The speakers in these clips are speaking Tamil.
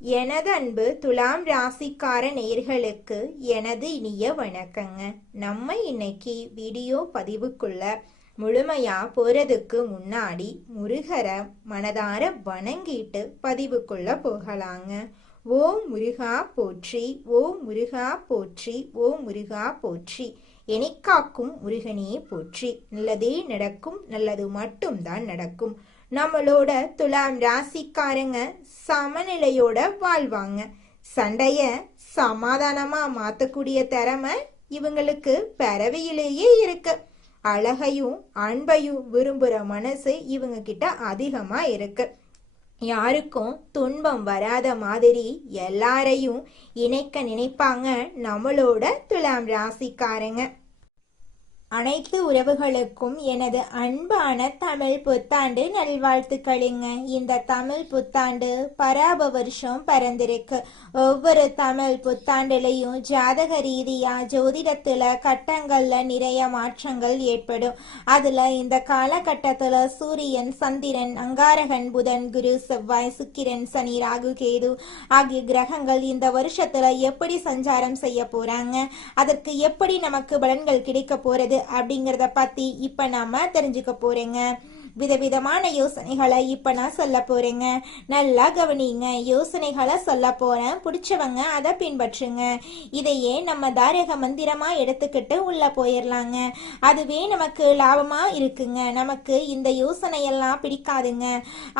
எனது அன்பு துலாம் ராசிக்கார நேயர்களுக்கு எனது இனிய வணக்கங்க. நம்ம இன்னைக்கு வீடியோ பதிவுக்குள்ள முழுமையா போறதுக்கு முன்னாடி முருகரை மனதார வணங்கிட்டு பதிவுக்குள்ள போகலாங்க. ஓம் முருகா போற்றி, ஓம் முருகா போற்றி, ஓம் முருகா போற்றி. எனிக்காக்கும் முருகனே போற்றி. நல்லதே நடக்கும், நல்லது மட்டும்தான் நடக்கும். நம்மளோட துலாம் ராசிக்காரங்க சமநிலையோட வாழ்வாங்க. சண்டைய சமாதானமா மாத்தக்கூடிய திறமை இவங்களுக்கு பிறவியிலேயே இருக்கு. அழகையும் அன்பையும் விரும்புற மனசு இவங்க கிட்ட அதிகமா இருக்கு. யாருக்கும் துன்பம் வராத மாதிரி எல்லாரையும் இணைக்க நினைப்பாங்க நம்மளோட துலாம் ராசிக்காரங்க. அனைத்து உறவுகளுக்கும் எனது அன்பான தமிழ் புத்தாண்டு நல்வாழ்த்துக்களுங்க. இந்த தமிழ் புத்தாண்டு பராப வருஷம் பிறந்திருக்கு. ஒவ்வொரு தமிழ் புத்தாண்டுலையும் ஜாதக ரீதியா ஜோதிடத்துல கட்டங்கள்ல நிறைய மாற்றங்கள் ஏற்படும். அதுல இந்த காலகட்டத்துல சூரியன், சந்திரன், அங்காரகன், புதன், குரு, செவ்வாய், சுக்கிரன், சனி, ராகு, கேது ஆகிய கிரகங்கள் இந்த வருஷத்துல எப்படி சஞ்சாரம் செய்ய போறாங்க, அதற்கு எப்படி நமக்கு பலன்கள் கிடைக்க போறது அப்படிங்கறத பத்தி இப்ப நாம தெரிஞ்சுக்க போறேங்க. விதவிதமான யோசனைகளை இப்ப நான் சொல்ல போறேங்க. நல்லா கவனிங்க. யோசனைகளை சொல்ல போறேன், பிடிச்சவங்க அதை பின்பற்றுங்க. இதையே நம்ம தாரக மந்திரமா எடுத்துக்கிட்டு உள்ள போயிடலாங்க. அதுவே நமக்கு லாபமா இருக்குங்க. நமக்கு இந்த யோசனையெல்லாம் பிடிக்காதுங்க.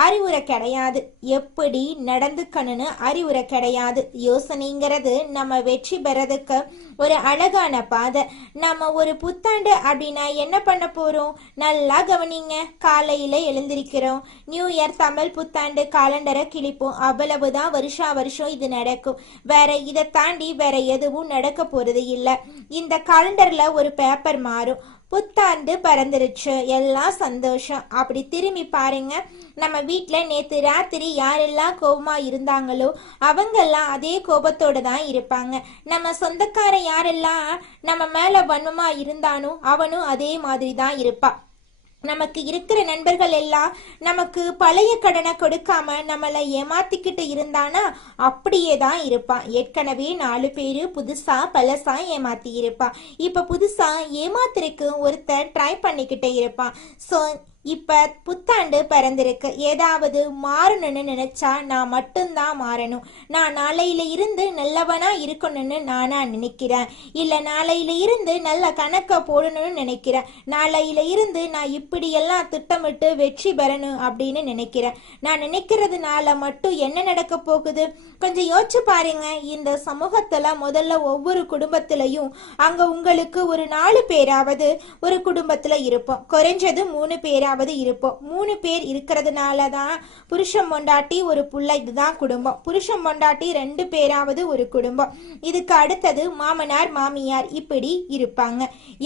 அறிவுரை கிடையாது, எப்படி நடந்துக்கணும்னு அறிவுரை கிடையாது. யோசனைங்கிறது நம்ம வெற்றி பெறதுக்கு ஒரு அழகான பாதை. நம்ம ஒரு புத்தாண்டு அப்படின்னா என்ன பண்ண போறோம்? நல்லா கவனிங்க. காலையில எழுந்திருக்கிறோம், நியூ இயர் தமிழ் புத்தாண்டு காலண்டரை கிழிப்போம். அவ்வளவுதான். வருஷம் இது நடக்கும். வேற இதை தாண்டி வேற எதுவும் நடக்க போறது இல்லை. இந்த காலண்டர்ல ஒரு பேப்பர் மாறும். புத்தாண்டு பறந்துருச்சு, எல்லாம் சந்தோஷம். அப்படி திரும்பி பாருங்க, நம்ம வீட்டுல நேத்து ராத்திரி யாரெல்லாம் கோபமா இருந்தாங்களோ அவங்கெல்லாம் அதே கோபத்தோட தான் இருப்பாங்க. நம்ம சொந்தக்கார யாரெல்லாம் நம்ம மேல வன்மமா இருந்தானோ அவனும் அதே மாதிரி தான் இருப்பான். நமக்கு இருக்கிற நண்பர்கள் எல்லாம் நமக்கு பழைய கடனை கொடுக்காம நம்மளை ஏமாத்திக்கிட்டு இருந்தானா அப்படியே தான் இருப்பான். ஏற்கனவே 4 பேரு புதுசா பழசா ஏமாத்தி இருப்பான். இப்ப புதுசா ஏமாத்திருக்கு ஒருத்தர் ட்ரை பண்ணிக்கிட்டே இருப்பான். ஸோ இப்ப புத்தாண்டு பிறந்திருக்கு. ஏதாவது மாறணும்னு நினைச்சா நான் மட்டும்தான் மாறணும். நான் நாளையில இருந்து நல்லவனா இருக்கணும்னு நானா நினைக்கிறேன். இல்ல நாளையில இருந்து நல்ல கணக்க போடணும்னு நினைக்கிறேன். நாளையில இருந்து நான் இப்படியெல்லாம் திட்டமிட்டு வெற்றி பெறணும் அப்படின்னு நினைக்கிறேன். நான் நினைக்கிறதுனால மட்டும் என்ன நடக்க போகுது? கொஞ்சம் யோசிச்சு பாருங்க. இந்த சமூகத்துல முதல்ல ஒவ்வொரு குடும்பத்திலையும் அங்க உங்களுக்கு ஒரு 4 பேராவது ஒரு குடும்பத்துல இருப்போம். குறைஞ்சது 3 பேராவது இருப்போம். 3 பேர் இருக்கிறதுனாலதான் புருஷன் பொண்டாட்டி ஒரு புள்ள, இதுதான் குடும்பம். புருஷன் பொண்டாட்டி 2 பேராவது ஒரு குடும்பம். இதுக்கு அடுத்தது மாமனார் மாமியார் இப்படி இருப்பாங்க.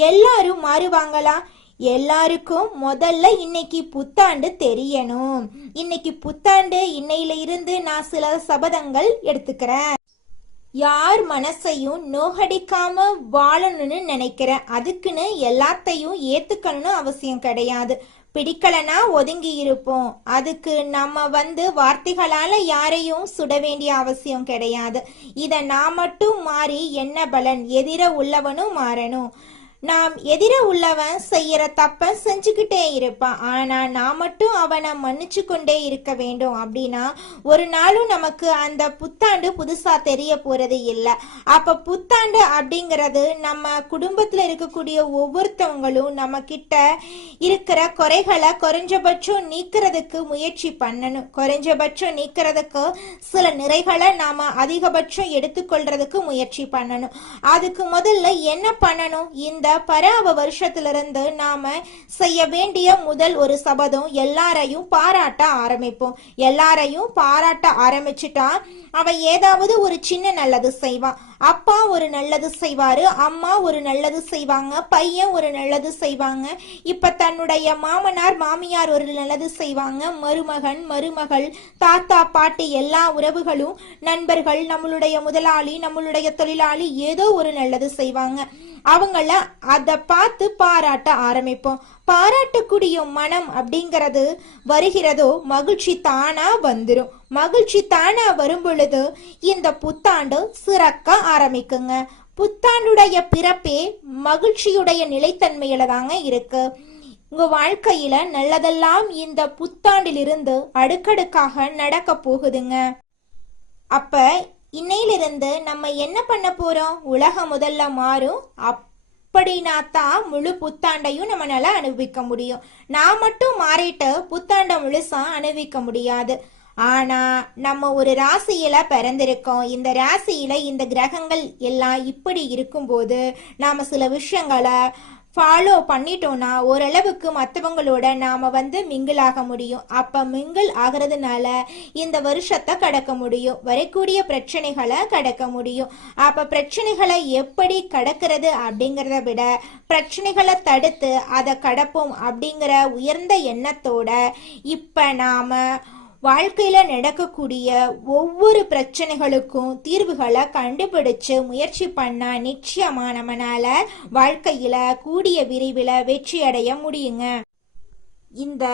எல்லாரும் மாறுவாங்களா? எல்லாருக்கும் முதல்ல இன்னைக்கு புத்தாண்டு தெரியணும். இன்னைக்கு புத்தாண்டு, இன்னையில இருந்து நான் சில சபதங்கள் எடுத்துக்கிறேன். யார் மனசையும் நோகடிக்காம வாழணும்னு நினைக்கிறேன். அதுக்குன்னு எல்லாத்தையும் ஏத்துக்கணும்னு அவசியம் கிடையாது. பிடிக்கலனா ஒதுங்கி இருப்போம். அதுக்கு நம்ம வார்த்தைகளால யாரையும் சுட வேண்டிய அவசியம் கிடையாது. இத நான் மட்டும் மாறி என்ன பலன்? எதிர உள்ளவனும் மாறணும். நாம் எதிர உள்ளவன் செய்யற தப்ப செஞ்சுக்கிட்டே இருப்பான். ஆனா நான் மட்டும் அவனை மன்னிச்சு கொண்டே இருக்க வேண்டும். அப்படின்னா ஒரு நாளும் நமக்கு அந்த புத்தாண்டு புதுசா தெரிய போறது இல்லை. அப்ப புத்தாண்டு அப்படிங்கிறது நம்ம குடும்பத்துல இருக்கக்கூடிய ஒவ்வொருத்தவங்களும் நம்ம கிட்ட இருக்கிற குறைகளை குறைஞ்சபட்சம் நீக்கிறதுக்கு முயற்சி பண்ணணும். குறைஞ்சபட்சம் நீக்கிறதுக்கு சில நிறைகளை நாம அதிகபட்சம் எடுத்துக்கொள்றதுக்கு முயற்சி பண்ணணும். அதுக்கு முதல்ல என்ன பண்ணணும்? இந்த பராப வருஷத்திலிருந்து நாம செய்ய வேண்டிய முதல் ஒரு சபதம், எல்லாரையும் பாராட்ட ஆரம்பிப்போம். எல்லாரையும் பாராட்ட ஆரம்பிச்சுட்டா அவன் ஏதாவது ஒரு சின்ன நல்லது செய்வான். அப்பா ஒரு நல்லது செய்வாரு, அம்மா ஒரு நல்லது செய்வாங்க, பையன் ஒரு நல்லது செய்வாங்க. இப்ப தன்னுடைய மாமனார் மாமியார் ஒரு நல்லது செய்வாங்க, மருமகன் மருமகள் தாத்தா பாட்டி எல்லா உறவுகளும் நண்பர்கள், நம்மளுடைய முதலாளி நம்மளுடைய தொழிலாளி ஏதோ ஒரு நல்லது செய்வாங்க. அவங்கள அதை பார்த்து பாராட்ட ஆரம்பிப்போம். பாராட்டக்கூடிய மனம் அப்படிங்கிறது வருகிறதோ மகிழ்ச்சி தானா வந்துடும். மகிழ்ச்சி தானா வரும் பொழுது இந்த புத்தாண்டு சிறக்க ஆரம்பிக்குங்க. புத்தாண்டுடைய பிறப்பே மகிழ்ச்சியுடைய நிலைத்தன்மையில தாங்க இருக்கு. உங்க வாழ்க்கையில நல்லதெல்லாம் இந்த புத்தாண்டிலிருந்து அடுக்கடுக்காக நடக்க போகுதுங்க. அப்ப இன்னையிலிருந்து நம்ம என்ன பண்ண போறோம்? உலகம் முதல்ல மாறும். அப்படின்னா தான் முழு புத்தாண்டையும் நம்மளால அனுபவிக்க முடியும். நான் மட்டும் மாறிட்டு புத்தாண்டை முழுசா அனுபவிக்க முடியாது. ஆனா நம்ம ஒரு ராசியில பிறந்திருக்கோம். இந்த ராசியில இந்த கிரகங்கள் எல்லாம் இப்படி இருக்கும்போது நாம சில விஷயங்களை ஃபாலோ பண்ணிட்டோம்னா ஓரளவுக்கு மற்றவங்களோட நாம மிங்கிள் ஆக முடியும். அப்ப மிங்கிள் ஆகிறதுனால இந்த வருஷத்தை கடக்க முடியும், வரக்கூடிய பிரச்சனைகளை கடக்க முடியும். அப்ப பிரச்சனைகளை எப்படி கடக்கிறது அப்படிங்கிறத விட பிரச்சனைகளை தடுத்து அதை கடப்போம் அப்படிங்கிற உயர்ந்த எண்ணத்தோட இப்ப நாம வாழ்க்கையில நடக்கக்கூடிய ஒவ்வொரு பிரச்சனைகளுக்கும் தீர்வுகளை கண்டுபிடிச்சு முயற்சி பண்ணா நிச்சயமா நம்மனால வாழ்க்கையில கூடிய விரைவில் வெற்றி அடைய முடியுங்க. இந்த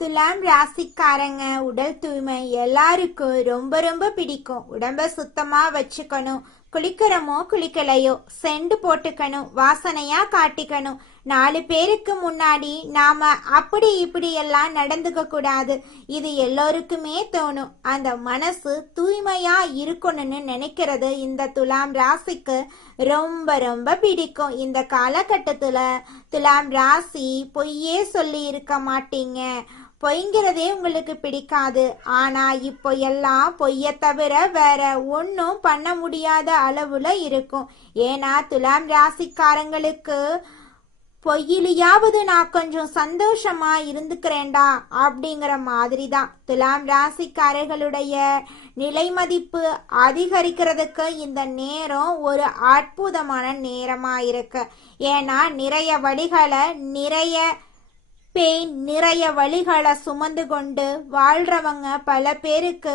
துலாம் ராசிக்காரங்க உடல் தூய்மை எல்லாருக்கும் ரொம்ப ரொம்ப பிடிக்கும். உடம்ப சுத்தமா வச்சுக்கணும். குளிக்கிறோமோ குளிக்கலையோ செண்டு போட்டுக்கணும், வாசனையா காட்டிக்கணும். 4 பேருக்கு முன்னாடி நாம அப்படி இப்படி எல்லாம் நடந்துக்க கூடாது. இது எல்லோருக்குமே தோணும். அந்த மனசு தூய்மையா இருக்கணும்னு நினைக்கிறது இந்த துலாம் ராசிக்கு ரொம்ப ரொம்ப பிடிக்கும். இந்த காலகட்டத்துல துலாம் ராசி பொய்யே சொல்லி இருக்க மாட்டீங்க. பொய்ங்கிறதே உங்களுக்கு பிடிக்காது. ஆனா இப்போ எல்லாம் பொய்ய தவிர வேற ஒன்றும் பண்ண முடியாத அளவுல இருக்கும். ஏன்னா துலாம் ராசிக்காரங்களுக்கு பொய்யிலையாவது நான் கொஞ்சம் சந்தோஷமா இருந்துக்கிறேன்டா அப்படிங்கிற மாதிரி தான். துலாம் ராசிக்காரர்களுடைய நிலை மதிப்பு அதிகரிக்கிறதுக்கு இந்த நேரம் ஒரு அற்புதமான நேரமா இருக்கு. ஏன்னா நிறைய வழிகளை நிறைய வழிகளை சுமந்து கொண்டு வாழ்றவங்க பல பேருக்கு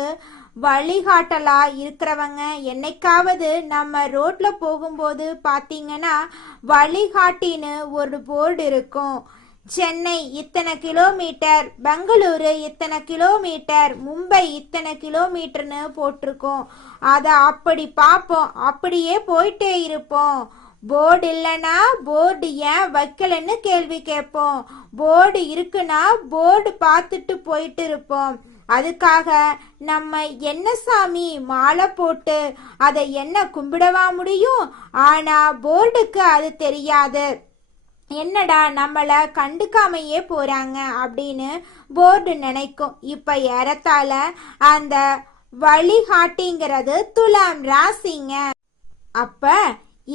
வழிகாட்டலா இருக்கிறவங்க. என்னைக்காவது நம்ம ரோட்ல போகும்போது பாத்தீங்கன்னா வழிகாட்டின்னு ஒரு போர்டு இருக்கும். சென்னை இத்தனை கிலோமீட்டர், பெங்களூரு இத்தனை கிலோமீட்டர், மும்பை இத்தனை கிலோமீட்டர்னு போட்டிருக்கோம். அதை அப்படி பார்ப்போம், அப்படியே போயிட்டே இருப்போம். போர்டு இல்லைன்னா போர்டு ஏன் வைக்கலன்னு கேள்வி கேட்போம். போர்டு இருக்குன்னா போர்டு பார்த்துட்டு போயிட்டு இருப்போம். அதுக்காக நம்ம என்ன சாமி மாலை போட்டு அதை என்ன கும்பிடவா முடியும்? ஆனா போர்டுக்கு அது தெரியாது. என்னடா நம்மள கண்டுக்காமையே போறாங்க அப்படின்னு போர்டு நினைக்கும். இப்ப ஏறத்தாழ அந்த வழிகாட்டிங்கிறது துலாம் ராசிங்க. அப்ப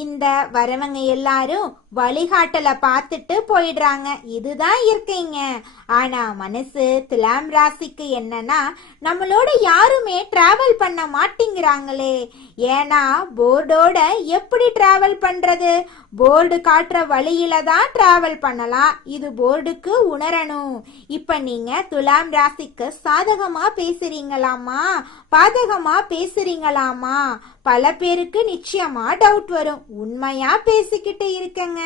இந்த வரவங்க எல்லாரும் வழிகாட்டலை பார்த்துட்டு போயிடுறாங்க. இதுதான் இருக்கீங்க. ஆனா மனசு துலாம் ராசிக்கு என்னன்னா நம்மளோட யாருமே டிராவல் பண்ண மாட்டேங்கிறாங்களே. ஏன்னா போர்டோட எப்படி டிராவல் பண்றது? போர்டு காட்டுற வழியில தான் டிராவல் பண்ணலாம். இது போர்டுக்கு உணரணும். இப்ப நீங்க துலாம் ராசிக்கு சாதகமா பேசுறீங்களாமா, பாதகமா பேசுறீங்களாமா? பல பேருக்கு நிச்சயமா டவுட் வரும். உண்மையா பேசிக்கிட்டு இருக்கங்க.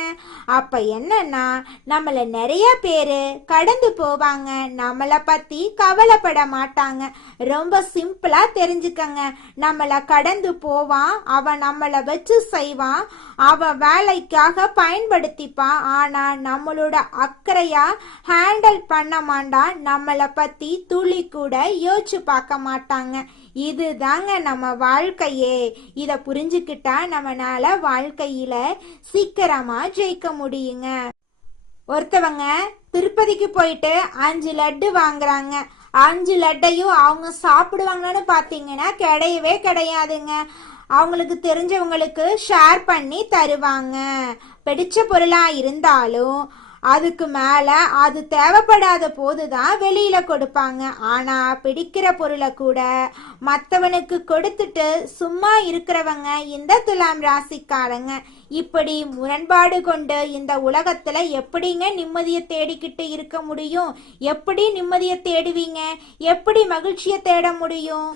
அப்ப என்னன்னா நம்மள நிறைய பேரு கடந்து போவாங்க, நம்மள பத்தி கவலைப்பட மாட்டாங்க. ரொம்ப சிம்பிளா தெரிஞ்சுக்கங்க. நம்மள கடந்து போவான், அவன் நம்மள வச்சு செய்வான், அவன் வேலைக்காக பயன்படுத்திப்பான். ஆனா நம்மளோட அக்கறையா ஹேண்டில் பண்ண மாட்டான். நம்மள பத்தி துளி கூட யோசிச்சு பார்க்க மாட்டாங்க. இதுதாங்க நம்ம வாழ்க்கையே. இத புரிஞ்சுக்கிட்டா நம்மனால வாழ்க்கையில சீக்கிரமா ஜெயிக்க முடியுங்க. ஒருத்தவங்க திருப்பதிக்கு போயிட்டு 5 லட்டு வாங்குறாங்க. 5 லட்டையும் அவங்க சாப்பிடுவாங்கன்னு பாத்தீங்கன்னா கிடையவே கிடையாதுங்க. அவங்களுக்கு தெரிஞ்சவங்களுக்கு ஷேர் பண்ணி தருவாங்க. பிடிச்ச பொருளா இருந்தாலும் அதுக்கு மேல அது தேவைப்படாத போதுதான் வெளியில கொடுப்பாங்க. ஆனா பிடிக்கிற பொருளை கூட மற்றவனுக்கு கொடுத்துட்டு சும்மா இருக்கிறவங்க இந்த துலாம் ராசிக்காரங்க. இப்படி முரண்பாடு கொண்டு இந்த உலகத்துல எப்படிங்க நிம்மதியை தேடிக்கிட்டு இருக்க முடியும்? எப்படி நிம்மதியை தேடுவீங்க? எப்படி மகிழ்ச்சியை தேட முடியும்?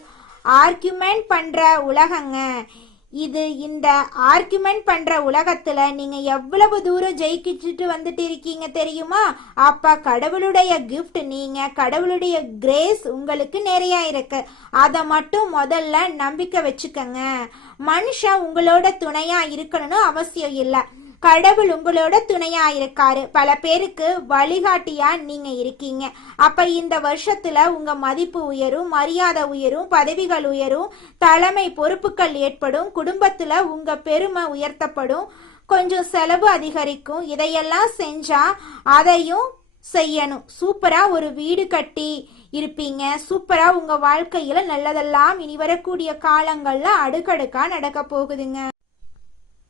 ஆர்கியூமெண்ட் பண்ற உலகங்க. இது இந்த ஆர்குமெண்ட் பண்ற உலகத்துல நீங்க எவ்வளவு தூரம் ஜெயிக்கிச்சுட்டு வந்துட்டு இருக்கீங்க தெரியுமா? அப்ப கடவுளுடைய கிஃப்ட், நீங்க கடவுளுடைய கிரேஸ் உங்களுக்கு நிறைய இருக்கு. அதை மட்டும் முதல்ல நம்பிக்கை வச்சுக்கங்க. மனுஷன் உங்களோட துணையா இருக்கணும்னு அவசியம் இல்லை. கடவுள் உங்களோட துணையா இருக்காரு. பல பேருக்கு வழிகாட்டியா நீங்க இருக்கீங்க. அப்ப இந்த வருஷத்துல உங்க மதிப்பு உயரும், மரியாதை உயரும், பதவிகள் உயரும், தலைமை பொறுப்புகள் ஏற்படும், குடும்பத்துல உங்க பெருமை உயர்த்தப்படும், கொஞ்சம் செலவு அதிகரிக்கும். இதையெல்லாம் செஞ்சா அதையும் செய்யணும். சூப்பரா ஒரு வீடு கட்டி இருப்பீங்க. சூப்பரா உங்க வாழ்க்கையில நல்லதெல்லாம் இனி வரக்கூடிய காலங்கள்ல அடுக்கடுக்கா நடக்க போகுதுங்க.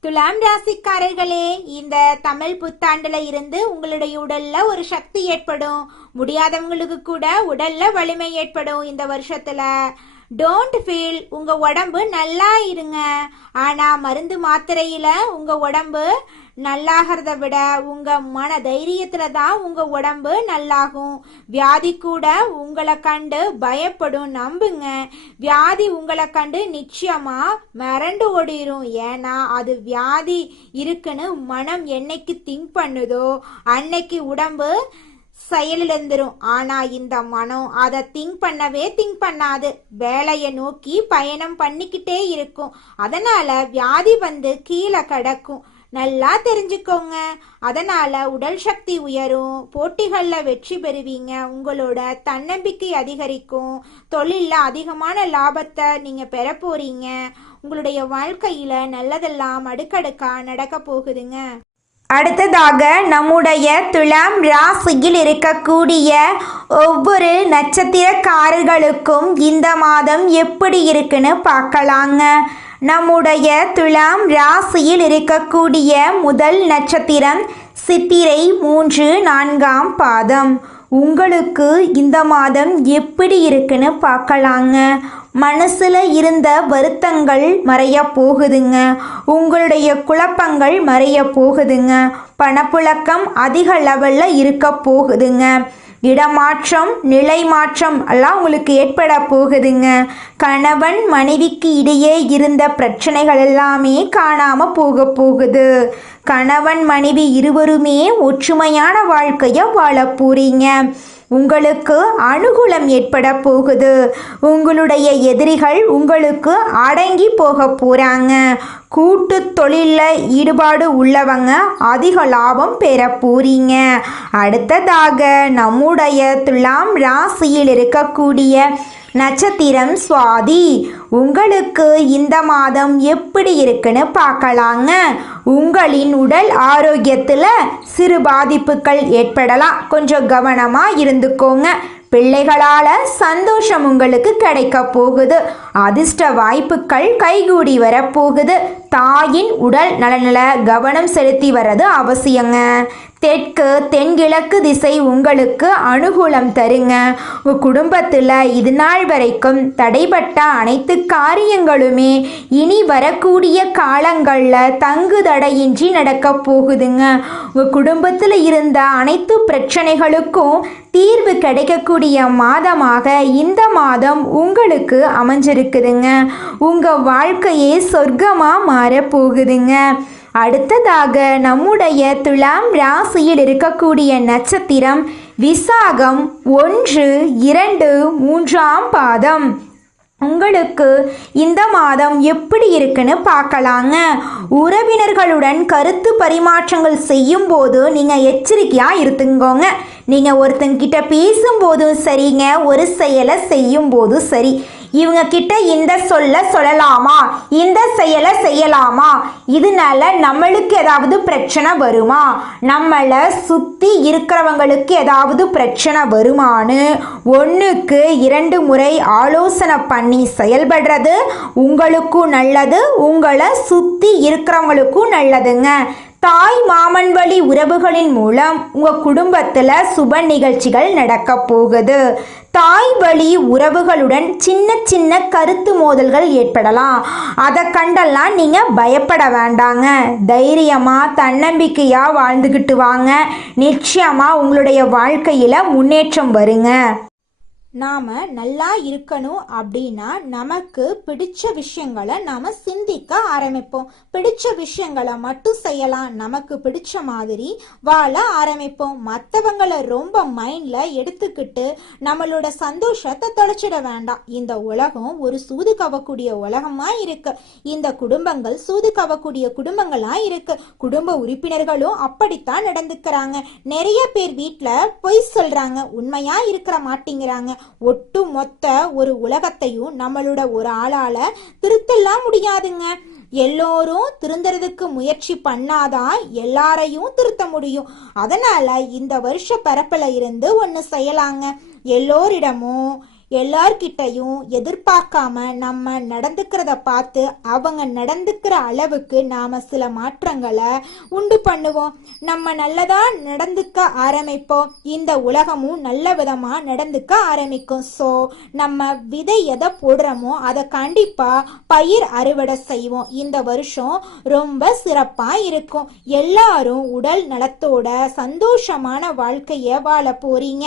துலாம் ராசிக்காரர்களே, இந்த தமிழ் புத்தாண்டுல இருந்து உங்களுடைய உடல்ல ஒரு சக்தி ஏற்படும். முடியாதவங்களுக்கு கூட உடல்ல வலிமை ஏற்படும். இந்த வருஷத்துல டோன்ட் ஃபீல், உங்க உடம்பு நல்லா இருங்க. ஆனா மருந்து மாத்திரையில உங்க உடம்பு நல்லாகிறத விட உங்க மன தைரியத்துல தான் உங்க உடம்பு நல்லாகும். வியாதி கூட உங்களை கண்டு பயப்படும். நம்புங்க, வியாதி உங்களை கண்டு நிச்சயமா மிரண்டு ஓடிரும். ஏன்னா அது வியாதி இருக்குன்னு மனம் என்னைக்கு திங்க் பண்ணுதோ அன்னைக்கு உடம்பு செயலிழந்துரும். ஆனா இந்த மனம் அதை திங்க் பண்ணாது. வேலையை நோக்கி பயணம் பண்ணிக்கிட்டே இருக்கும். அதனால வியாதி வந்து கீழே கிடக்கும். நல்லா தெரிஞ்சுக்கோங்க. அதனால உடல் சக்தி உயரும், போட்டிகள்ல வெற்றி பெறுவீங்க, உங்களோட தன்னம்பிக்கை அதிகரிக்கும், தொழில்ல அதிகமான லாபத்தை நீங்க பெற போறீங்க. உங்களுடைய வாழ்க்கையில நல்லதெல்லாம் அடுக்கடுக்கா நடக்க போகுதுங்க. அடுத்ததாக நம்முடைய துலாம் ராசியில் இருக்கக்கூடிய ஒவ்வொரு நட்சத்திரக்காரர்களுக்கும் இந்த மாதம் எப்படி இருக்குன்னு பார்க்கலாங்க. நம்முடைய துலாம் ராசியில் இருக்கக்கூடிய முதல் நட்சத்திரம் சித்திரை 3, 4ஆம் பாதம். உங்களுக்கு இந்த மாதம் எப்படி இருக்குன்னு பார்க்கலாங்க. மனசில் இருந்த வருத்தங்கள் மறைய போகுதுங்க. உங்களுடைய குழப்பங்கள் மறைய போகுதுங்க. பணப்புழக்கம் அதிக லெவலில் இருக்க போகுதுங்க. இடமாற்றம், நிலை மாற்றம் எல்லாம் உங்களுக்கு ஏற்பட போகுதுங்க. கணவன் மனைவிக்கு இடையே இருந்த பிரச்சனைகள் எல்லாமே காணாமல் போகுது. கணவன் மனைவி இருவருமே ஒற்றுமையான வாழ்க்கையை வாழ போறீங்க. உங்களுக்கு அனுகூலம் ஏற்பட போகுது. உங்களுடைய எதிரிகள் உங்களுக்கு அடங்கி போக போறாங்க. கூட்டு தொழிலில் ஈடுபாடு உள்ளவங்க அதிக லாபம் பெற போறீங்க. அடுத்ததாக நம்முடைய துலாம் ராசியில் இருக்கக்கூடிய நட்சத்திரம் சுவாதி. உங்களுக்கு இந்த மாதம் எப்படி இருக்குன்னு பார்க்கலாங்க. உங்களின் உடல் ஆரோக்கியத்தில் சிறு பாதிப்புகள் ஏற்படலாம். கொஞ்சம் கவனமாக இருந்துக்கோங்க. பிள்ளைகளால் சந்தோஷம் உங்களுக்கு கிடைக்க போகுது. அதிர்ஷ்ட வாய்ப்புகள் கைகூடி வரப்போகுது. தாயின் உடல் நலனில் கவனம் செலுத்தி வர்றது அவசியங்க. தெற்கு தென்கிழக்கு திசை உங்களுக்கு அனுகூலம் தருங்க. உங்கள் குடும்பத்தில் இது நாள் வரைக்கும் தடைப்பட்ட அனைத்து காரியங்களுமே இனி வரக்கூடிய காலங்களில் தங்கு தடையின்றி நடக்க போகுதுங்க. உங்கள் குடும்பத்தில் இருந்த அனைத்து பிரச்சனைகளுக்கும் தீர்வு கிடைக்கக்கூடிய மாதமாக இந்த மாதம் உங்களுக்கு அமைஞ்சிருக்குதுங்க. உங்கள் வாழ்க்கையே சொர்க்கமாக மாறப்போகுதுங்க. அடுத்ததாக நம்முடைய துலாம் ராசியில் இருக்கக்கூடிய நட்சத்திரம் விசாகம் 1, 2, 3ஆம் பாதம். உங்களுக்கு இந்த மாதம் எப்படி இருக்குன்னு பார்க்கலாங்க. உறவினர்களுடன் கருத்து பரிமாற்றங்கள் செய்யும் போது நீங்கள் எச்சரிக்கையாக இருந்துங்கோங்க. நீங்கள் ஒருத்தங்கிட்ட பேசும்போதும் சரிங்க, ஒரு செயலை செய்யும் போதும் சரி, இவங்க கிட்ட இந்த சொல்லலாமா, இந்த செயலை செய்யலாமா, இதனால நம்மளுக்கு ஏதாவது பிரச்சனை வருமா, நம்மளை சுற்றி இருக்கிறவங்களுக்கு ஏதாவது பிரச்சனை வருமானு 1க்கு 2 முறை ஆலோசனை பண்ணி செயல்படுறது உங்களுக்கும் நல்லது, உங்களை சுற்றி இருக்கிறவங்களுக்கும் நல்லதுங்க. தாய் மாமன் வழி உறவுகளின் மூலம் உங்கள் குடும்பத்தில் சுப நிகழ்ச்சிகள் நடக்க போகுது. தாய் வழி உறவுகளுடன் சின்ன சின்ன கருத்து மோதல்கள் ஏற்படலாம். அதை கண்டெல்லாம் நீங்கள் பயப்பட வேண்டாங்க. தைரியமாக தன்னம்பிக்கையாக வாழ்ந்துக்கிட்டு வாங்க. நிச்சயமாக உங்களுடைய வாழ்க்கையில் முன்னேற்றம் வருங்க. நாம நல்லா இருக்கணும் அப்படின்னா நமக்கு பிடிச்ச விஷயங்களை நாம சிந்திக்க ஆரம்பிப்போம். பிடிச்ச விஷயங்களை மட்டும் செய்யலாம். நமக்கு பிடிச்ச மாதிரி வாழ ஆரம்பிப்போம். மற்றவங்களை ரொம்ப மைண்ட்ல எடுத்துக்கிட்டு நம்மளோட சந்தோஷத்தை தொலைச்சிட வேண்டாம். இந்த உலகம் ஒரு சூது கவக்கூடிய உலகமா இருக்கு. இந்த குடும்பங்கள் சூது கவக்கூடிய குடும்பங்களா இருக்கு. குடும்ப உறுப்பினர்களும் அப்படித்தான் நடந்துக்கிறாங்க. நிறைய பேர் வீட்டுல பொய் சொல்றாங்க, உண்மையா இருக்கிற மாட்டேங்கிறாங்க. ஒட்டு மொத்த ஒரு உலகத்தையும் நம்மளோட ஒரு ஆளால திருத்தலாம் முடியாதுங்க. எல்லோரும் திருந்துறதுக்கு முயற்சி பண்ணாதான் எல்லாரையும் திருத்த முடியும். அதனால இந்த வருஷ பரப்புல இருந்து ஒண்ணு செய்யலாங்க. எல்லோரிடமும் எல்லார்கிட்டையும் எதிர்பார்க்காம நம்ம நடந்துக்கிறத பார்த்து அவங்க நடந்துக்கிற அளவுக்கு நாம சில மாற்றங்களை உண்டு பண்ணுவோம். நம்ம நல்லதா நடந்துக்க ஆரம்பிப்போம். இந்த உலகமும் நல்ல விதமா நடந்துக்க ஆரம்பிக்கும். ஸோ நம்ம விதை எதை போடுறோமோ அதை கண்டிப்பா பயிர் அறுவடை செய்வோம். இந்த வருஷம் ரொம்ப சிறப்பா இருக்கும். எல்லாரும் உடல் நலத்தோட சந்தோஷமான வாழ்க்கைய வாழ போறீங்க.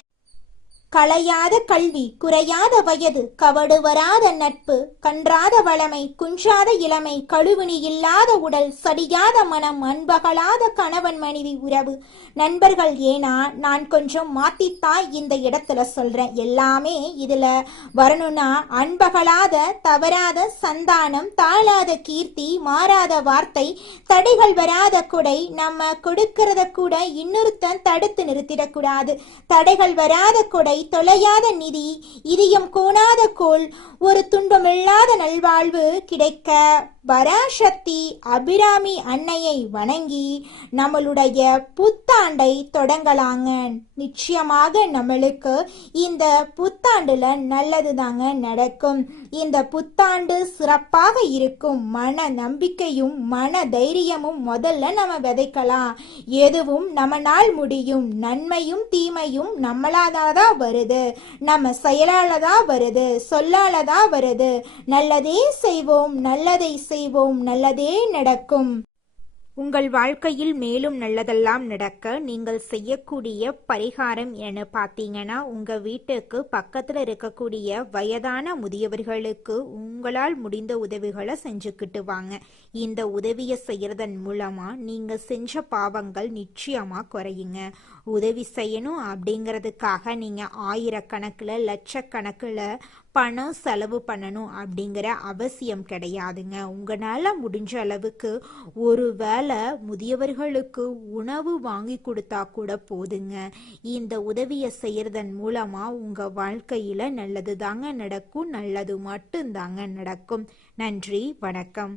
களையாத கல்வி, குறையாத வயது, கவடு வராத நட்பு, கன்றாத வளமை, குன்றாத இளமை, கழுவினி இல்லாத உடல், சடியாத மனம், அன்பகலாத கணவன் மனைவி உறவு, நண்பர்கள். ஏன்னா நான் கொஞ்சம் மாத்தித்தான் இந்த இடத்துல சொல்றேன். எல்லாமே இதுல வரணும்னா அன்பகலாத, தவறாத சந்தானம், தாழாத கீர்த்தி, மாறாத வார்த்தை, தடைகள் வராத கொடை. நம்ம கொடுக்கறத கூட இன்னொருத்தன் தடுத்து நிறுத்திடக்கூடாது. தடைகள் வராத கொடை, தொலையாத நிதி, இதயம் கோணாத கோல், ஒரு துன்பமில்லாத நல்வாழ்வு கிடைக்க பராசக்தி அபிராமி அன்னையை வணங்கி நம்மளுடைய புத்தாண்டை தொடங்கலாங்க. நிச்சயமாக நம்மளுக்கு இந்த புத்தாண்டுல நல்லது தாங்க நடக்கும். இந்த புத்தாண்டு சிறப்பாக இருக்கும். மன நம்பிக்கையும் மன தைரியமும் முதல்ல நம்ம விதைக்கலாம். எதுவும் நம்மளால் முடியும். நன்மையும் தீமையும் நம்மளாதான் வருது. நம்ம செயலாலதான் வருது, சொல்லாலதான் வருது. நல்லதே செய்வோம், நல்லதை செய்வோம், நல்லதே நடக்கும். உங்கள் வாழ்க்கையில் மேலும் நல்லதெல்லாம் நடக்க நீங்கள் செய்யக்கூடிய பரிகாரம் என பார்த்தீங்கன்னா, உங்கள் வீட்டுக்கு பக்கத்தில் இருக்கக்கூடிய வயதான முதியவர்களுக்கு உங்களால் முடிந்த உதவிகளை செஞ்சுக்கிட்டு வாங்க. இந்த உதவியை செய்யறதன் மூலமாக நீங்கள் செஞ்ச பாவங்கள் நிச்சயமாக குறையுங்க. உதவி செய்யணும் அப்படிங்கிறதுக்காக நீங்கள் ஆயிரக்கணக்கில் லட்சக்கணக்கில் பணம் செலவு பண்ணணும் அப்படிங்கிற அவசியம் கிடையாதுங்க. உங்களால் முடிஞ்ச அளவுக்கு ஒரு வேளை முதியவர்களுக்கு உணவு வாங்கி கொடுத்தா கூட போதுங்க. இந்த உதவியை செய்யறதன் மூலமா உங்க வாழ்க்கையில நல்லது தாங்க நடக்கும். நல்லது மட்டும்தாங்க நடக்கும். நன்றி, வணக்கம்.